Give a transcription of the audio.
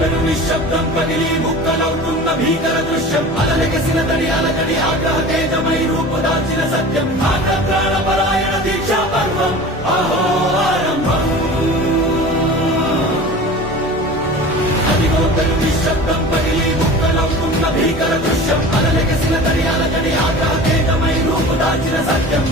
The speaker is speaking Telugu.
పెను నిశ్శబ్దం కదిలి ముక్కలవుతున్న భీకర దృశ్యం అలలెగసిన తడి అలకడి ఆగ్రహ తేజమై రూపుదాల్చిన సత్యం ఆగ్రహ పరాయణ దీక్షా పర్వం అహో ఆరంభం అదిగో పెను నిశ్శబ్దం కదిలి ముక్కలవుతున్న భీకర దృశ్యం అలలెగసిన తడి అలకడి ఆగ్రహ తేజమై రూపుదాల్చిన సత్యం